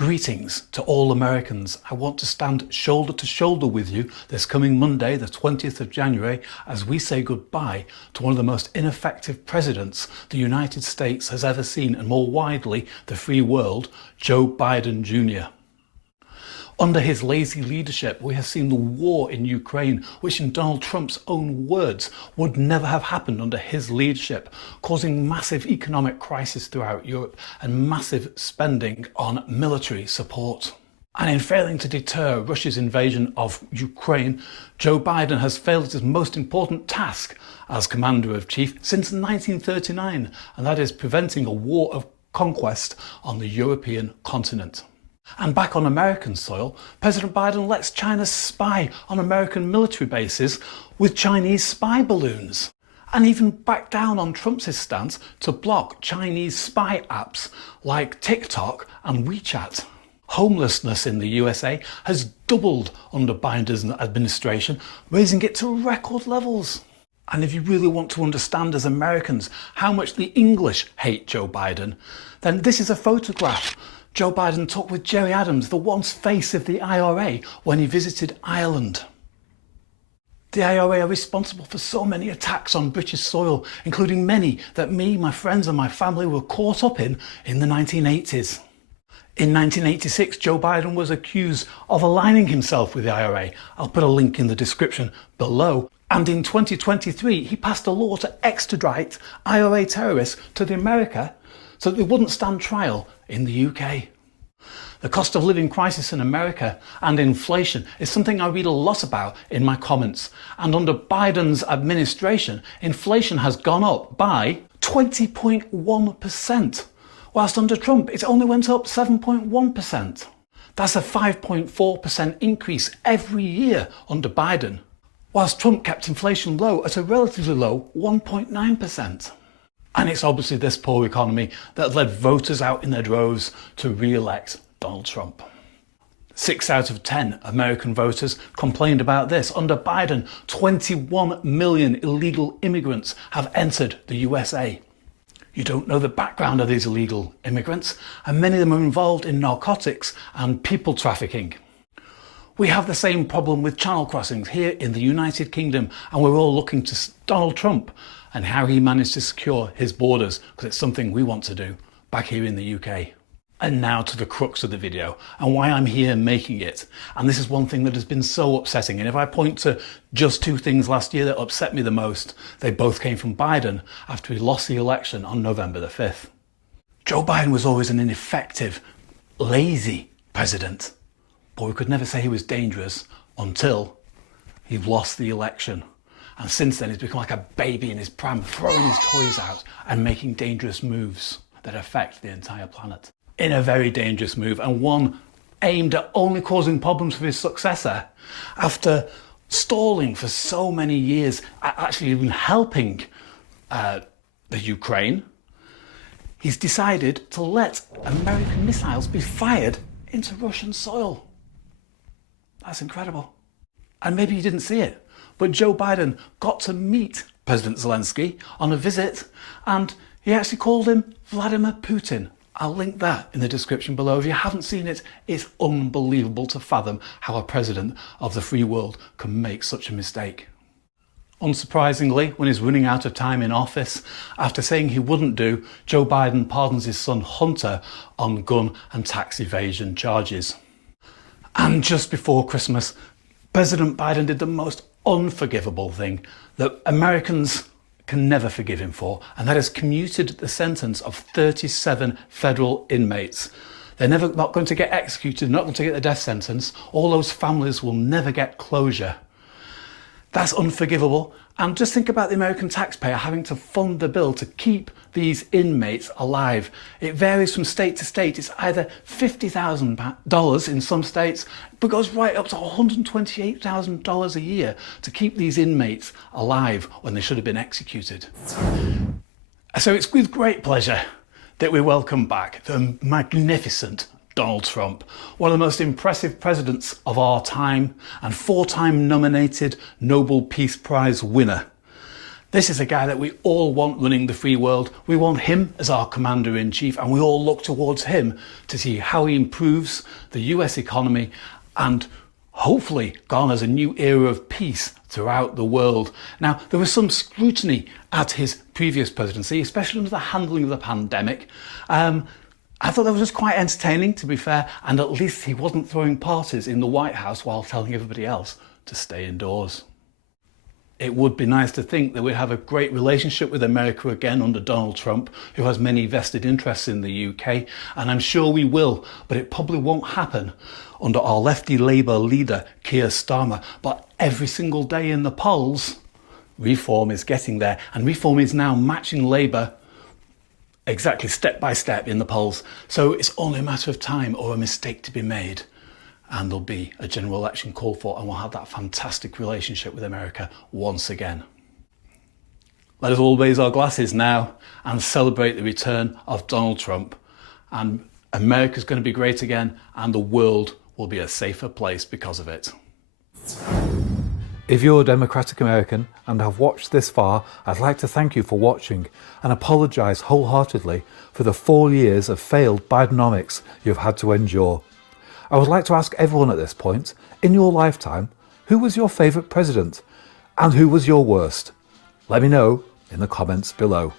Greetings to all Americans. I want to stand shoulder to shoulder with you this coming Monday, the 20th of January, as we say goodbye to one of the most ineffective presidents the United States has ever seen, and more widely, the free world, Joe Biden Jr. Under his lazy leadership, we have seen the war in Ukraine, which in Donald Trump's own words would never have happened under his leadership, causing massive economic crisis throughout Europe and massive spending on military support. And in failing to deter Russia's invasion of Ukraine, Joe Biden has failed his most important task as Commander-in-Chief since 1939, and that is preventing a war of conquest on the European continent. And back on American soil, President Biden lets China spy on American military bases with Chinese spy balloons, and even back down on Trump's stance to block Chinese spy apps like TikTok and WeChat. Homelessness in the USA has doubled under Biden's administration, raising it to record levels. And if you really want to understand as Americans how much the English hate Joe Biden, then this is a photograph Joe Biden took with Gerry Adams, the once face of the IRA, when he visited Ireland. The IRA are responsible for so many attacks on British soil, including many that me, my friends and my family were caught up in the 1980s. In 1986, Joe Biden was accused of aligning himself with the IRA. I'll put a link in the description below. And in 2023, he passed a law to extradite IRA terrorists to America so that they wouldn't stand trial in the UK. The cost of living crisis in America and inflation is something I read a lot about in my comments. And under Biden's administration, inflation has gone up by 20.1%, whilst under Trump it only went up 7.1%. That's a 5.4% increase every year under Biden, whilst Trump kept inflation low at a relatively low 1.9%. And it's obviously this poor economy that led voters out in their droves to re-elect Donald Trump. 6 out of 10 American voters complained about this. Under Biden, 21 million illegal immigrants have entered the USA. You don't know the background of these illegal immigrants, and many of them are involved in narcotics and people trafficking. We have the same problem with channel crossings here in the United Kingdom, and we're all looking to Donald Trump and how he managed to secure his borders, because it's something we want to do back here in the UK. And now to the crux of the video and why I'm here making it. And this is one thing that has been so upsetting. And if I point to just 2 things last year that upset me the most, they both came from Biden after he lost the election on November the 5th. Joe Biden was always an ineffective, lazy president, but we could never say he was dangerous until he lost the election. And since then, he's become like a baby in his pram, throwing his toys out and making dangerous moves that affect the entire planet. In a very dangerous move, and one aimed at only causing problems for his successor, after stalling for so many years, actually even helping the Ukraine, he's decided to let American missiles be fired into Russian soil. That's incredible. And maybe you didn't see it, but Joe Biden got to meet President Zelensky on a visit, and he actually called him Vladimir Putin. I'll link that in the description below. If you haven't seen it, it's unbelievable to fathom how a president of the free world can make such a mistake. Unsurprisingly, when he's running out of time in office, after saying he wouldn't do, Joe Biden pardons his son Hunter on gun and tax evasion charges. And just before Christmas, President Biden did the most unforgivable thing that Americans can never forgive him for, and that is commuted the sentence of 37 federal inmates. They're not going to get executed, not going to get the death sentence. All those families will never get closure. That's unforgivable. And just think about the American taxpayer having to fund the bill to keep these inmates alive. It varies from state to state. It's either $50,000 in some states, but goes right up to $128,000 a year to keep these inmates alive when they should have been executed. So it's with great pleasure that we welcome back the magnificent Donald Trump, one of the most impressive presidents of our time and 4-time nominated Nobel Peace Prize winner. This is a guy that we all want running the free world. We want him as our commander-in-chief, and we all look towards him to see how he improves the US economy and hopefully garners a new era of peace throughout the world. Now, there was some scrutiny at his previous presidency, especially under the handling of the pandemic. I thought that was just quite entertaining, to be fair, and at least he wasn't throwing parties in the White House while telling everybody else to stay indoors. It would be nice to think that we'd have a great relationship with America again under Donald Trump, who has many vested interests in the UK, and I'm sure we will, but it probably won't happen under our lefty Labour leader, Keir Starmer. But every single day in the polls, Reform is getting there, and Reform is now matching Labour exactly step by step in the polls. So it's only a matter of time or a mistake to be made, and there'll be a general election called for, and we'll have that fantastic relationship with America once again. Let us all raise our glasses now and celebrate the return of Donald Trump. And America's going to be great again, and the world will be a safer place because of it. If you're a Democratic American and have watched this far, I'd like to thank you for watching and apologise wholeheartedly for the 4 years of failed Bidenomics you've had to endure. I would like to ask everyone at this point, in your lifetime, who was your favourite president and who was your worst? Let me know in the comments below.